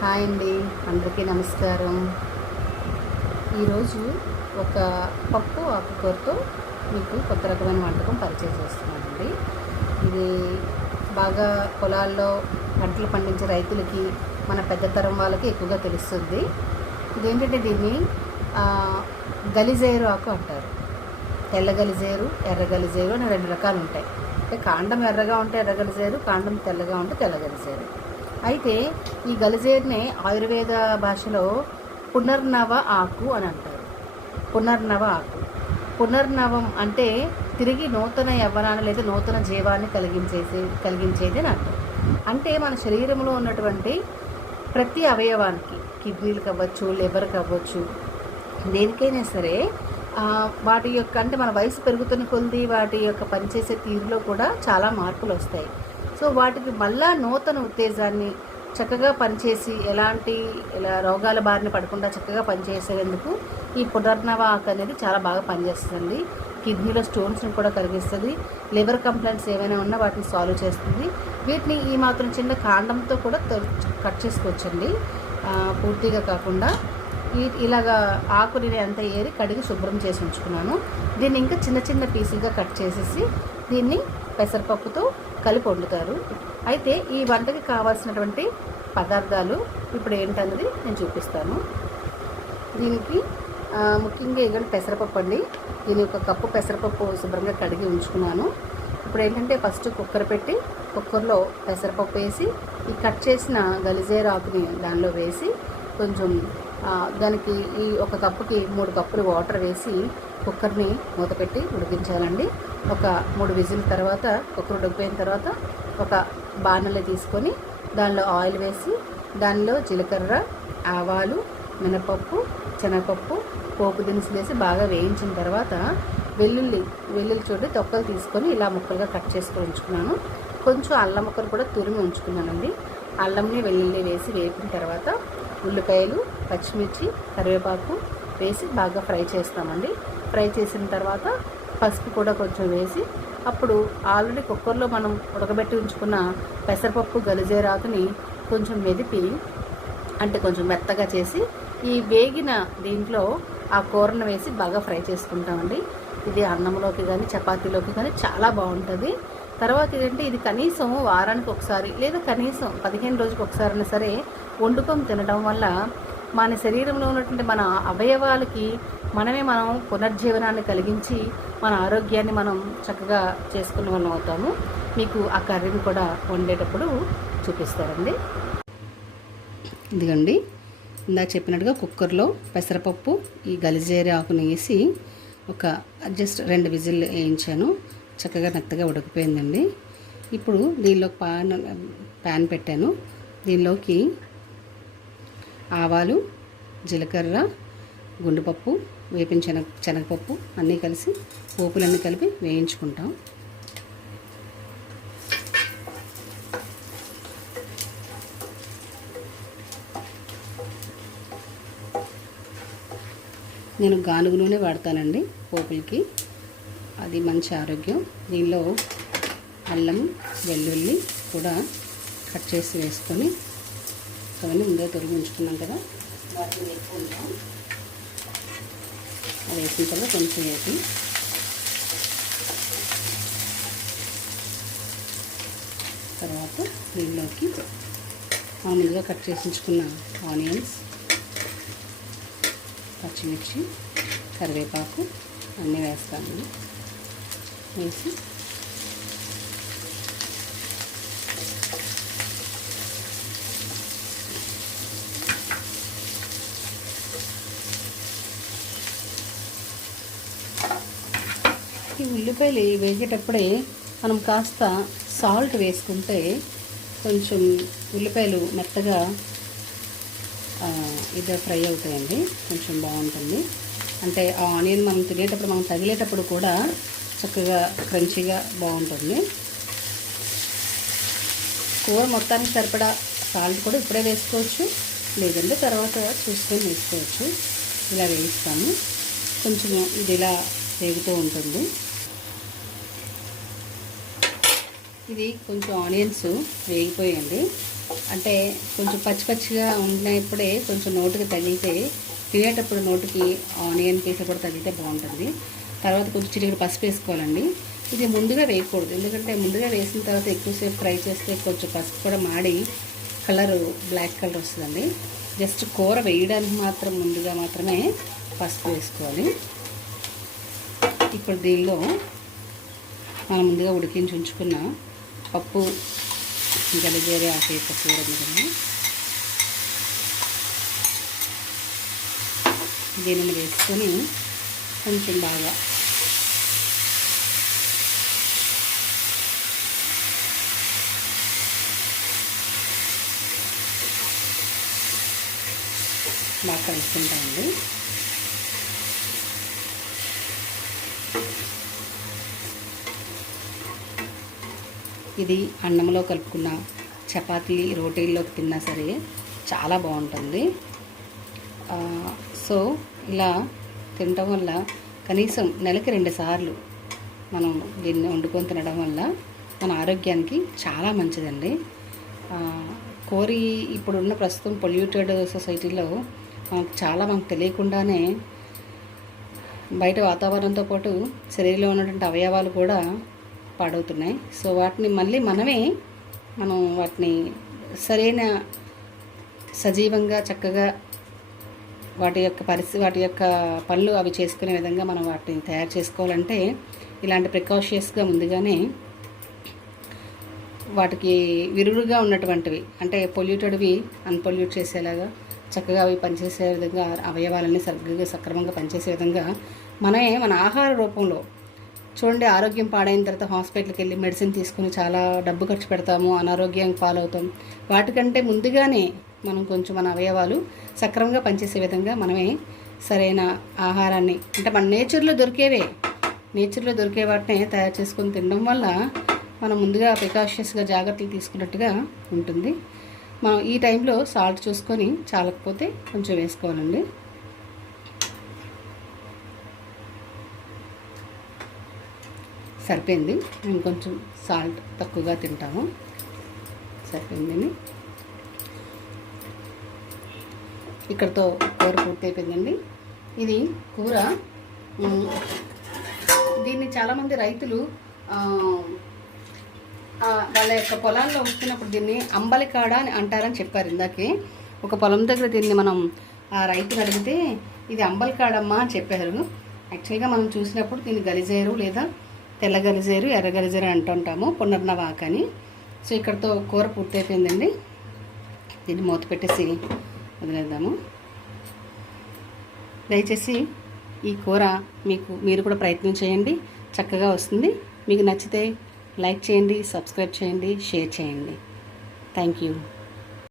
Hi అండి అందరికీ నమస్కారం. ఈరోజు ఒక పప్పు ఆకుకూరతో మీకు కొత్త రకమైన వంటకం పరిచయం చేస్తున్నానండి. ఇది బాగా పొలాల్లో పంటలు పండించే రైతులకి మన పెద్ద తరం వాళ్ళకి ఎక్కువగా తెలుస్తుంది. ఇదేంటంటే దీన్ని గలిజేరు ఆకు అంటారు. తెల్ల గలిజేరు ఎర్ర గలిజేరు అని రెండు రకాలు ఉంటాయి. అంటే కాండం ఎర్రగా ఉంటే ఎర్ర గలిజేరు కాండం తెల్లగా ఉంటే తెల్ల గలిజేరు. అయితే ఈ గలిజేరుని ఆయుర్వేద భాషలో పునర్నవ ఆకు అని అంటారు. పునర్నవ ఆకు. పునర్నవం అంటే తిరిగి నూతన యవ్వనాన్ని లేదా నూతన జీవాన్ని కలిగించేసే కలిగించేది అని అంటారు అంటే మన శరీరంలో ఉన్నటువంటి ప్రతి అవయవానికి కిడ్నీలకు అవ్వచ్చు లివర్కి అవ్వచ్చు దేనికైనా సరే వాటి యొక్క అంటే మన వయసు పెరుగుతున్న కొద్ది వాటి యొక్క పనిచేసే తీరులో కూడా చాలా మార్పులు వస్తాయి సో వాటికి మళ్ళా నూతన ఉత్తేజాన్ని చక్కగా పనిచేసి ఎలాంటి ఇలా రోగాల బారిన పడకుండా చక్కగా పనిచేసేందుకు ఈ పునర్నవ ఆకు అనేది చాలా బాగా పనిచేస్తుంది కిడ్నీలో స్టోన్స్ని కూడా కలిగిస్తుంది. లివర్ కంప్లైంట్స్ ఏమైనా ఉన్నా వాటిని సాల్వ్ చేస్తుంది. వీటిని ఈ మాత్రం చిన్న కాండంతో కూడా తొ- కట్ చేసుకోవచ్చండి. పూర్తిగా కాకుండా ఈ ఇలాగా ఆకుని అంతా ఏరి కడిగి శుభ్రం చేసి ఉంచుకున్నాను. దీన్ని ఇంకా చిన్న చిన్న పీసులుగా కట్ చేసేసి దీన్ని పెసరపప్పుతో కలిపి వండుతారు. అయితే ఈ వంటకి కావాల్సినటువంటి పదార్థాలు ఇప్పుడు ఏంటన్నది నేను చూపిస్తాను. దీనికి ముఖ్యంగా ఇవ్వండి పెసరపప్పు అండి. దీని ఒక కప్పు పెసరపప్పు శుభ్రంగా కడిగి ఉంచుకున్నాను. ఇప్పుడు ఏంటంటే ఫస్ట్ కుక్కర్ పెట్టి కుక్కర్లో పెసరపప్పు వేసి ఈ కట్ చేసిన గలిజేరు ఆకుని దానిలో వేసి కొంచెం దానికి ఈ ఒక కప్పుకి మూడు కప్పులు వాటర్ వేసి కుక్కర్ని మూతపెట్టి ఉడికించాలండి. ఒక మూడు విజిల్ తర్వాత కుక్కర్ ఉడికిపోయిన తర్వాత ఒక బాణలి తీసుకొని దానిలో ఆయిల్ వేసి దానిలో జీలకర్ర ఆవాలు మినపప్పు శనగపప్పు పోపు దినుసులు వేసి బాగా వేయించిన తర్వాత వెల్లుల్లి వెల్లుల్లి చూడండి తొక్కలు తీసుకొని ఇలా ముక్కలుగా కట్ చేసుకొని ఉంచుకున్నాను. కొంచెం అల్లం ముక్కలు కూడా తురిమి ఉంచుకున్నానండి. అల్లంని వెల్లుల్లి వేసి వేపిన తర్వాత ఉల్లిపాయలు పచ్చిమిర్చి కరివేపాకు వేసి బాగా ఫ్రై చేస్తామండి. ఫ్రై చేసిన తర్వాత పసుపు కూడా కొంచెం వేసి అప్పుడు ఆల్రెడీ కుక్కర్లో మనం ఉడకబెట్టి ఉంచుకున్న పెసరపప్పు గలిజేరాకుని కొంచెం మెదిపి అంటే కొంచెం మెత్తగా చేసి ఈ వేగిన దీంట్లో ఆ కూరను వేసి బాగా ఫ్రై చేసుకుంటామండి. ఇది అన్నంలోకి కానీ చపాతీలోకి కానీ చాలా బాగుంటుంది. తర్వాత ఏంటంటే ఇది కనీసం వారానికి ఒకసారి లేదా కనీసం పదిహేను రోజుకి ఒకసారి అయినా సరే వండుకొని తినడం వల్ల మన శరీరంలో ఉన్నటువంటి మన అవయవాలకి మనమే మనం పునర్జీవనాన్ని కలిగించి మన ఆరోగ్యాన్ని మనం చక్కగా చేసుకున్న వాళ్ళం అవుతాము. మీకు ఆ కర్రీని కూడా వండేటప్పుడు చూపిస్తారండి ఇదిగండి ఇందాక చెప్పినట్టుగా కుక్కర్లో పెసరపప్పు ఈ గలిజేరి ఆకుని వేసి ఒక జస్ట్ రెండు విజిల్ వేయించాను. చక్కగా మెత్తగా ఉడికిపోయిందండి. ఇప్పుడు దీనిలో పాన్ ప్యాన్ పెట్టాను. దీనిలోకి ఆవాలు జీలకర్ర గుండుపప్పు వేపిన శనగ శనగపప్పు అన్నీ కలిసి పోపులన్నీ కలిపి వేయించుకుంటాం. నేను గానుగు నూనె వాడతానండి పోపులకి. అది మంచి ఆరోగ్యం. దీనిలో అల్లం వెల్లుల్లి కూడా కట్ చేసి వేసుకొని అవన్నీ ముందే తొలగించుకున్నాం కదా. వాటిని వేసుకుంటాం అది వేసిన తర్వాత కొంచెం వేసి. తర్వాత దీనిలోకి మామూలుగా కట్ చేసించుకున్న ఆనియన్స్ పచ్చిమిర్చి కరివేపాకు అన్నీ వేస్తాను. వేసి ఈ ఉల్లిపాయలు వేగేటప్పుడే మనం కాస్త సాల్ట్ వేసుకుంటే కొంచెం ఉల్లిపాయలు మెత్తగా ఇది ఫ్రై అవుతాయండి. కొంచెం బాగుంటుంది. అంటే ఆ ఆనియన్ మనం తినేటప్పుడు మనం తగిలేటప్పుడు కూడా చక్కగా క్రంచీగా బాగుంటుంది. కూర మొత్తానికి సరిపడా సాల్ట్ కూడా ఇప్పుడే వేసుకోవచ్చు. లేదంటే తర్వాత చూసుకొని వేసుకోవచ్చు. ఇలా వేయిస్తాను. కొంచెం ఇది ఇలా వేగుతూ ఉంటుంది. ఇది కొంచెం ఆనియన్స్ వేగిపోయండి. అంటే కొంచెం పచ్చి పచ్చిగా ఉన్నప్పుడే కొంచెం నోటికి తగిలితే తినేటప్పుడు నోటికి ఆనియన్ పీస కూడా తగిలితే బాగుంటుంది. తర్వాత కొంచెం చిటికలు పసుపు వేసుకోవాలండి. ఇది ముందుగా వేయకూడదు. ఎందుకంటే ముందుగా వేసిన తర్వాత ఎక్కువసేపు ఫ్రై చేస్తే కొంచెం పసుపు కూడా మాడి కలర్ బ్లాక్ కలర్ వస్తుందండి. జస్ట్ కూర వేయడానికి మాత్రం ముందుగా మాత్రమే పసుపు వేసుకోవాలి. ఇప్పుడు దీనిలో మనం ముందుగా ఉడికించి ఉంచుకున్న పప్పు గలిజేరే ఆకు కూర ఉంది దీని మీద వేసుకొని కొంచెం బాగా బాగా కలుపుకుంటామండి. ఇది అన్నంలో కలుపుకున్న చపాతీ రోటీల్లోకి తిన్నా సరే చాలా బాగుంటుంది. సో ఇలా తినటం వల్ల కనీసం నెలకి రెండు సార్లు మనం దీన్ని వండుకొని తినడం వల్ల మన ఆరోగ్యానికి చాలా మంచిదండి. కోరి ఇప్పుడున్న ప్రస్తుతం పొల్యూటెడ్ సొసైటీలో మనకు చాలా మనకు తెలియకుండానే బయట వాతావరణంతో పాటు శరీరంలో ఉన్నటువంటి అవయవాలు కూడా పాడవుతున్నాయి. సో వాటిని మళ్ళీ మనమే మనం వాటిని సరైన సజీవంగా చక్కగా వాటి యొక్క పరిస్థితి వాటి యొక్క పనులు అవి చేసుకునే విధంగా మనం వాటిని తయారు చేసుకోవాలంటే ఇలాంటి ప్రికాషియస్గా ముందుగానే వాటికి విరుగుడుగా ఉన్నటువంటివి అంటే పొల్యూటెడ్వి అన్పొల్యూట్ చేసేలాగా చక్కగా అవి పనిచేసే విధంగా అవయవాలన్నీ సరిగ్గా సక్రమంగా పనిచేసే విధంగా మనమే మన ఆహార రూపంలో చూడండి ఆరోగ్యం పాడైన తర్వాత హాస్పిటల్కి వెళ్ళి మెడిసిన్ తీసుకుని చాలా డబ్బు ఖర్చు పెడతాము అనారోగ్యం పాలవుతాం. వాటికంటే ముందుగానే మనం కొంచెం మన అవయవాలు సక్రమంగా పనిచేసే విధంగా మనమే సరైన ఆహారాన్ని అంటే మన నేచర్లో దొరికేవే నేచర్లో దొరికే వాటినే తయారు చేసుకొని తినడం వల్ల మనం ముందుగా ప్రికాషియస్గా జాగ్రత్తలు తీసుకున్నట్టుగా ఉంటుంది. మనం ఈ టైంలో సాల్ట్ చూసుకొని చాలకపోతే కొంచెం వేసుకోవాలండి. సరిపోయింది. మేము కొంచెం సాల్ట్ తక్కువగా తింటాము. సరిపోయిందని ఇక్కడతో కూర పూర్తి అయిపోయిందండి ఇది కూర దీన్ని చాలామంది రైతులు వాళ్ళ యొక్క పొలాల్లో వస్తున్నప్పుడు దీన్ని అంబలికాడ అని అంటారని చెప్పారు ఇందాకే. ఒక పొలం దగ్గర దీన్ని మనం ఆ రైతుని అడిగితే ఇది అంబలికాడమ్మా అని చెప్పారు. యాక్చువల్గా మనం చూసినప్పుడు దీన్ని గలిజేరు లేదా తెల్ల గలిజేరు ఎర్ర గలిజేరు అంటుంటాము పునర్నవాక అని సో ఇక్కడతో కూర పూర్తయిపోయిందండి. దీన్ని మూత పెట్టేసి వదిలేద్దాము. దయచేసి ఈ కూర మీకు మీరు కూడా ప్రయత్నం చేయండి. చక్కగా వస్తుంది. మీకు నచ్చితే లైక్ చేయండి సబ్స్క్రైబ్ చేయండి షేర్ చేయండి. Thank you.